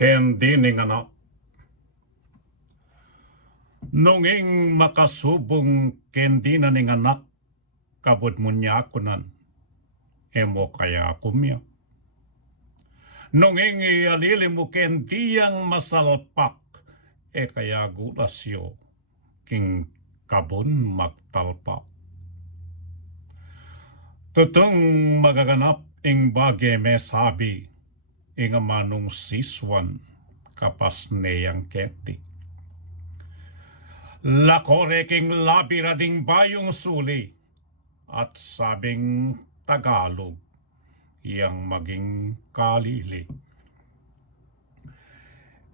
Kendi ning anak. Nunging makasubong kendi na ning anak, kabod mo niya ako nan. Emo kaya ako miya. Nunging ialili mo kendi yang masalpak, kaya gulasyo, king kabon magtalpak. Tutong magaganap ing bagay me sabi, ing manong siswan, kapas neyang keti. Lakore king labira ding bayong suli, at sabing Tagalog, yang maging kalili.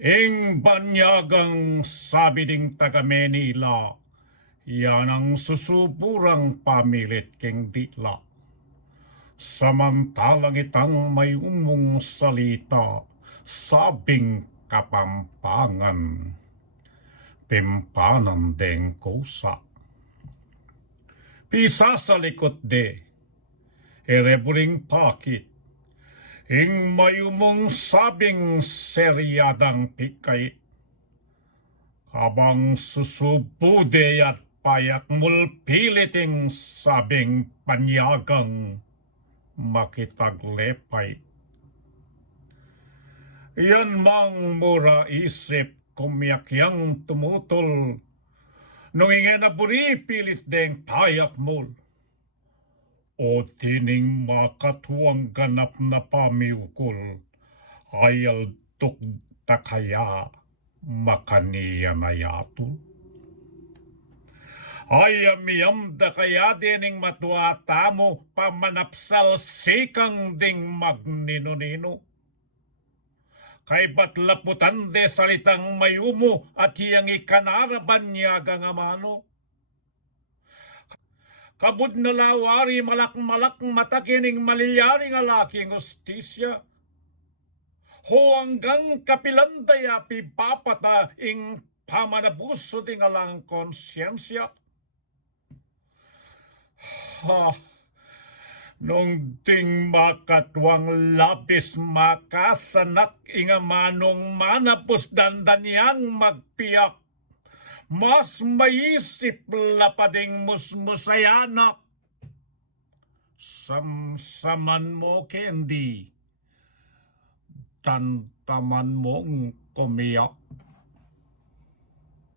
Ing banyagang sabi ding taga Manila, yan ang susuburang pamilit king ditla. Samantalang itang may umong salita, sabing Kapampangan, pimpanan deng kosa. Pisa sa likod de, ereburing pakit, ing may umong sabing seryadang pikay, habang susubude at payak mulpiliting sabing panyagang makitaglepay. Yan mang mura isip kumyakyang tumutol, nung ingay na buri pilit deng payak mul. O tining makatuang ganap na pamiukol, ayal tuk takaya makaniya na yato. Ayamiyam da kaya dining matuata mo pamanapsal sikang ding magninunino. Kay ba't laputan de salitang mayumo at hiyang ikanaraban niya gangamano. Kabud na lawari malak matakining malilyaring alaking ustisya. Ho hanggang kapilandaya pipapata ing pamanabuso ding alang konsyensya. Nung ding makatwang labis makasanak inga manong manapos dandanyang magpiyak, mas maisip lapading musmusayanak. Samsaman mo kendi, tantaman mong kumiyak.